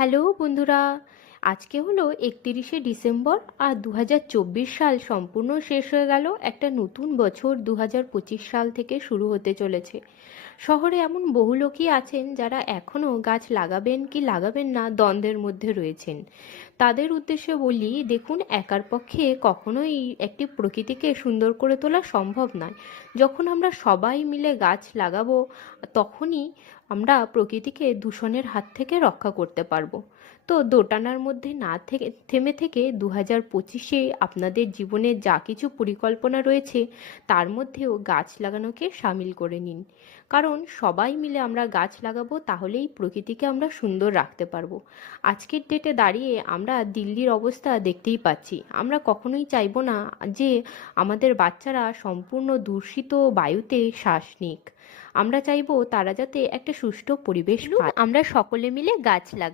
Hello বন্ধুরা, আজকে হলো 31শে ডিসেম্বর আর 2024 সাল সম্পূর্ণ শেষ হয়ে গেল। একটা নতুন বছর 2025 সাল থেকে শুরু হতে চলেছে। শহরে এমন বহু লোকই আছেন যারা এখনও গাছ লাগাবেন কি লাগাবেন না দ্বন্দ্বের মধ্যে রয়েছেন। তাদের উদ্দেশ্যে বলি, দেখুন, একার পক্ষে কখনোই একটি প্রকৃতিকে সুন্দর করে তোলা সম্ভব নয়। যখন আমরা সবাই মিলে গাছ লাগাবো, তখনই আমরা প্রকৃতিকে দূষণের হাত থেকে রক্ষা করতে পারবো। তো দোটানার মধ্যে না থেকে থেমে থেকে 2025-এ আপনাদের জীবনে যা কিছু পরিকল্পনা রয়েছে তার মধ্যেও গাছ লাগানোকে সামিল করে নিন। কারণ সবাই মিলে আমরা গাছ লাগাবো, তাহলেই প্রকৃতিকে আমরা সুন্দর রাখতে পারবো। আজকের ডেটে দাঁড়িয়ে আমরা দিল্লির অবস্থা দেখতেই পাচ্ছি। আমরা কখনোই চাইবো না যে আমাদের বাচ্চারা সম্পূর্ণ দূষিত বায়ুতে শ্বাস নিক। আমরা চাইবো তারা যাতে একটা সুষ্ঠু পরিবেশ পায়। আমরা সকলে মিলে গাছ লাগাই।